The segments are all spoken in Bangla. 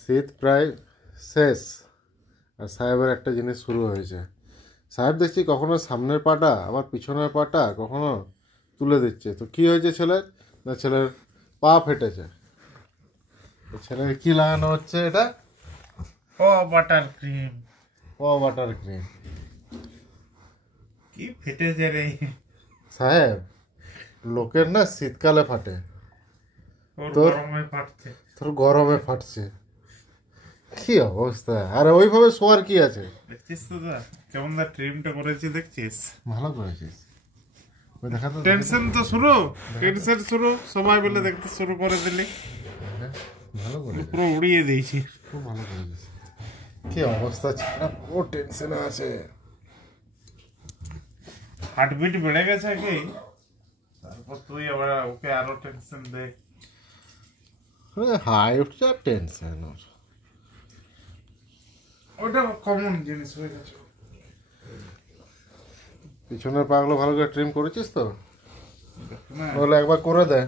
শীত প্রায় শেষ, আর সাহেবের একটা জিনিস শুরু হয়েছে। সাহেব দেখছি কখনো সামনের পাটা আবার পিছনের পাটা কখনো তুলে দিচ্ছে। তো কি হয়েছে ছেলের? না, ছেলের পা ফেটেছে। ছেলের কি লাগানো হচ্ছে? এটা বাটার ক্রিম। Butter cream. কি ফেটেছে রে সাহেব, লোকের না শীতকালে ফাটে, তোর গরমে ফাটছে। তোর গরমে ফাটছে। কি অবস্থা! আর ওইভাবে শোয়ার কি আছে? দেখছিস তো দা কেমন দা ট্রিমটা করেছি, দেখছিস? ভালো করেছিস। ওই দেখা তো, টেনশন তো শুরু, টেনশন শুরু, সবাই মিলে দেখতে শুরু করে দিলি। ভালো করে পুরো উড়িয়ে দিয়েছি। খুব ভালো করেছিস। কি অবস্থা! ছেলেটা পুরো টেনশনে আছে। হার্টবিট বেড়ে গেছে কি? তারপর তুই আবার ওকে আরো টেনশন দে। হাই উঠছে আর টেনশন ওর। ওটা কমন জিনিস হয়ে গেছে। পিছনের পাগুলো ভালো করে ট্রিম করেছিস তো? না বলে একবার করে দে।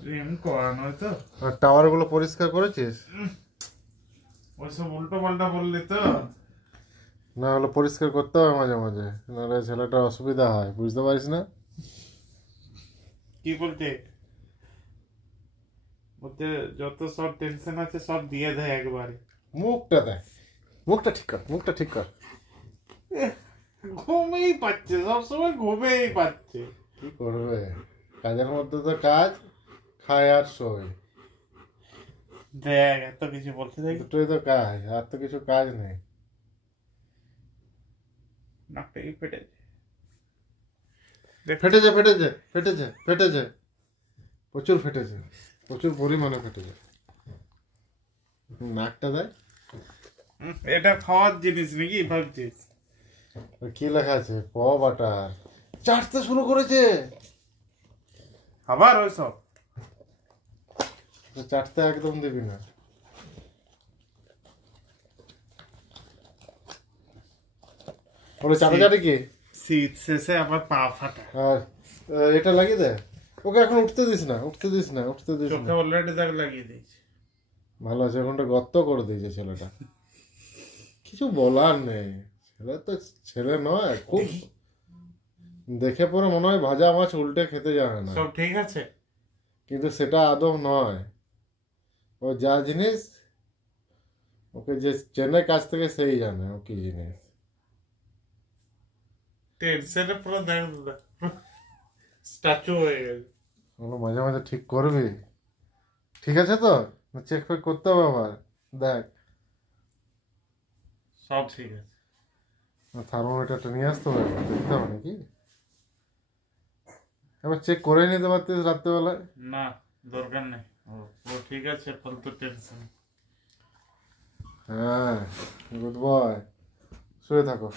ট্রিম করানো তো, আর টাওয়ারগুলো পরিষ্কার করেছিস? ওইসব উল্টো পাল্টা বললি তো। না হলে পরিষ্কার করতে হবে মাঝে মাঝে, নাহলে ছেলেটার অসুবিধা হয়, বুঝতে পারিস না? কি বলতে? বলতে যত সব টেনশন আছে সব দিয়ে দেয় একবারে। মুখটা দেখ, মুখটা ঠিক কর, মুখটা ঠিক কর। ঘুমেই পাচ্ছে, সবসময় ঘুমেই পাচ্ছে। কি করবে? কাজের মধ্যে তো কাজ, খায় আর শোয়, দেখ এত কিছু বলতে দেখ। দুটোই তো কাজ, আর তো কিছু কাজ নেই। নাকটাই ফেটে ফেটেছে ফেটেছে ফেটেছে ফেটেছে, প্রচুর ফেটেছে, প্রচুর পরিমাণে ফেটেছে। নাকটা দেখ। এটা খাওয়ার জিনিস নাকি ভাবছিস? কি লেখা আছে? বাটার। চাটতে শুরু করেছে। আবার ওইসব চাটতে একদম দিবি না। ওরে চাটে চাটে কি? শীত শেষে আবার পা ফাটা। আর এটা লাগিয়ে দে। ওকে এখন উঠতে দিস না, উঠতে দিস না, উঠতে দিস না। চোখে অলরেডি দাগ লাগিয়ে দিয়েছি। ভালো আছে, এখনটা গর্ত করে দিয়েছে ছেলেটা। কিছু বলার নেই, ছেলে তো ছেলে নয়। খুব দেখে পরে মনে হয় ভাজা মাছ উল্টে খেতে জানে না, সব ঠিক আছে, কিন্তু সেটা আদৌ নয়। ও যা জিনিস, ওকে যে চেনে কাছ থেকে সেই জানে ও কি জিনিস। টেনশনে পুরো দেখ স্ট্যাচু হয়ে গেছে। ওগুলো মাঝে মাঝে ঠিক করবি। ঠিক আছে তো? চেক ফেক করতে হবে আবার, দেখ। সব ঠিক আছে। থার্মোমিটারটা নিয়ে আসতে হবে, দেখতে হবে নাকি। এবার চেক করে নিতে পারতিস রাত্রেবেলায়। না দরকার নেই, ও ঠিক আছে, ফালতু টেনশন। হ্যাঁ, গুড বয়, শুয়ে থাকো।